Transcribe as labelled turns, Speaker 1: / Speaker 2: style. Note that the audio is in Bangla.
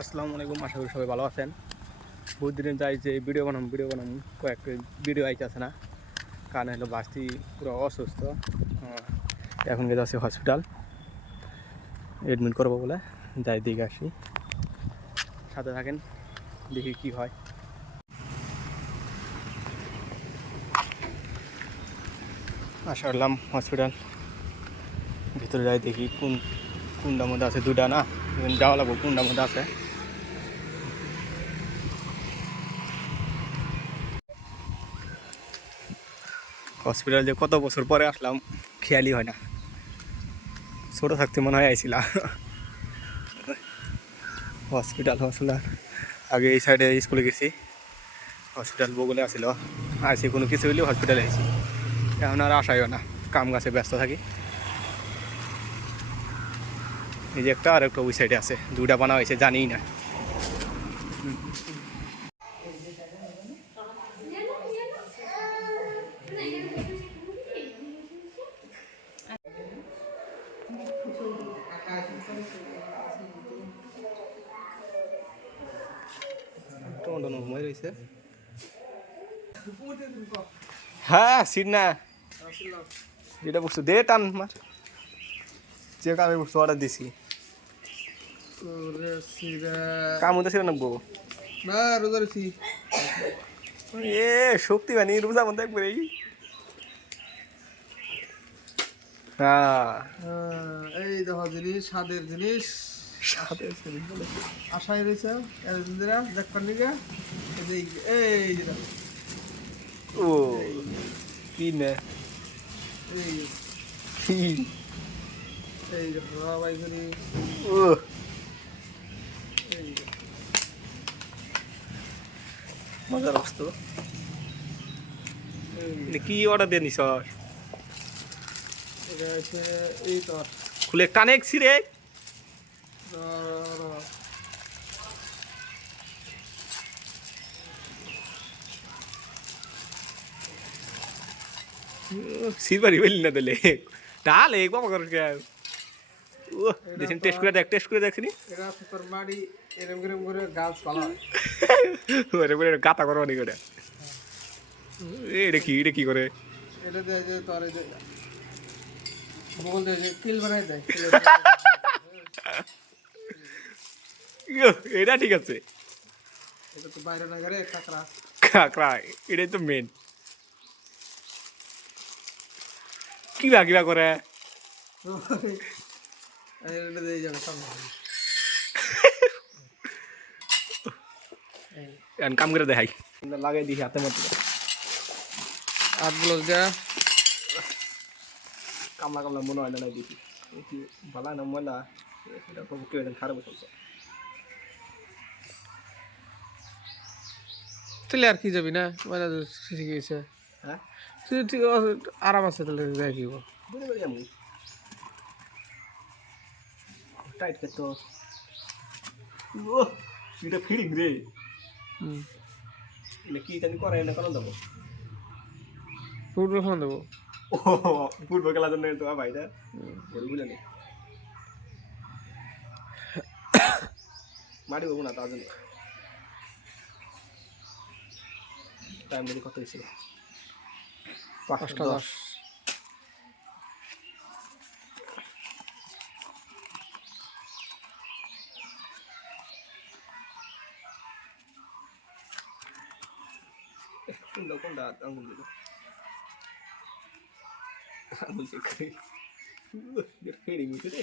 Speaker 1: আসসালামু আলাইকুম, আশা করি সবাই ভালো আছেন। বহুত দিন যাই যে ভিডিও বানাম ভিডিও বানাম কয়েকটা ভিডিও আইতে আছে না। কারণ হলো বাস্তি, পুরো অসুস্থ। এখন গেছে আছে হসপিটাল এডমিট করব বলে, যাই দিকে আসি। সাথে থাকেন, দেখি কি হয়। আসলাম হসপিটাল ভিতরে যাই দেখি কোন, কোনটার মধ্যে আছে দুটা না? যাওয়া লাগবো কোনটার মধ্যে আছে। হসপিটাল যে কত বছর পরে আসলাম, খেয়ালই হয় না। ছোটো থাকতে মনে হয় আইছিলাম হসপিটাল হসপিটাল। আগে এই সাইডে স্কুলে গেছি। হসপিটাল বগুলে আসছিল আইসি কোনো কিছু হইলেও হসপিটালে আইসি এখন আর আসাইও না, কাম গাছে ব্যস্ত থাকি। এই যে একটা আর একটা ওই সাইডে আছে দুটা বানা হয়েছে, জানিই না। টমেটো নরমাই রয়েছে হ্যাঁ সিট না। যেটা বসছো দে টান মার। যে কামে বসছো অর্ডার দিছি। কাম হতে ছিল নাকবো?
Speaker 2: না রোজা রেছি
Speaker 1: এ শক্তি বানি রোজা মধ্যে একবার এই
Speaker 2: দেখো জিনিস স্বাদের জিনিস।
Speaker 1: শরীর বলে।
Speaker 2: আশায় রয়েছে এরা দেখবার নিকে এই
Speaker 1: ও কি নে?
Speaker 2: এই এই দেখো
Speaker 1: ও মজার। এটা কি অর্ডার দিয়ে নিস
Speaker 2: এটা হচ্ছে এই তোর
Speaker 1: খুলে কানেক ছিরে
Speaker 2: ধর,
Speaker 1: সিলভারি বলি না দিলে ডাল এক বাবা করে কে। ও দেখেন টেস্ট করে দেখ টেস্ট করে দেখছিনি?
Speaker 2: এরম করে গাছ পালা। হয়।
Speaker 1: ওরে গাতা করো নি করে এটা কি এটা কি করে?
Speaker 2: এটা দেয় যে তোর দেয় তিল বানাই দেয়।
Speaker 1: এটা ঠিক আছে।
Speaker 2: এটা তো বাইরে না করে কাঁকড়া।
Speaker 1: কাকড়া এটাই তো মেন কিবা কিবা করে।
Speaker 2: দিয়ে
Speaker 1: কাম করে দেখাই। লাগাই দিই হাতে মতো
Speaker 2: আটগুলো যা।
Speaker 1: কামলা কামলা মনে হয় না দেখি। কি ভালো না ময়লা? এটা খুব কেউ খারাপ চলছে
Speaker 2: তাহলে আর কি যাবি না? মানে শিখে গেছে
Speaker 1: হ্যাঁ
Speaker 2: আরাম আছে তাহলে দেখিব
Speaker 1: বুঝতে পারি আমি। টাইট কে তো। ও এটা ফিরিং রে।
Speaker 2: হুম
Speaker 1: এটা কি জানি করে না কারণ দেবো?
Speaker 2: ফুটবল ফোন দেবো?
Speaker 1: ফুটবল খেলার জন্য তো ভাইটা বড় বুঝে নেই। মাটি বলব না তার জন্য। টাইম দেখি কত হয়েছিল?
Speaker 2: পাঁচটা দশ।
Speaker 1: কোনটা কোনটা? আঙুল দিল। আঙুল চেক করি ফেরি মুছে রে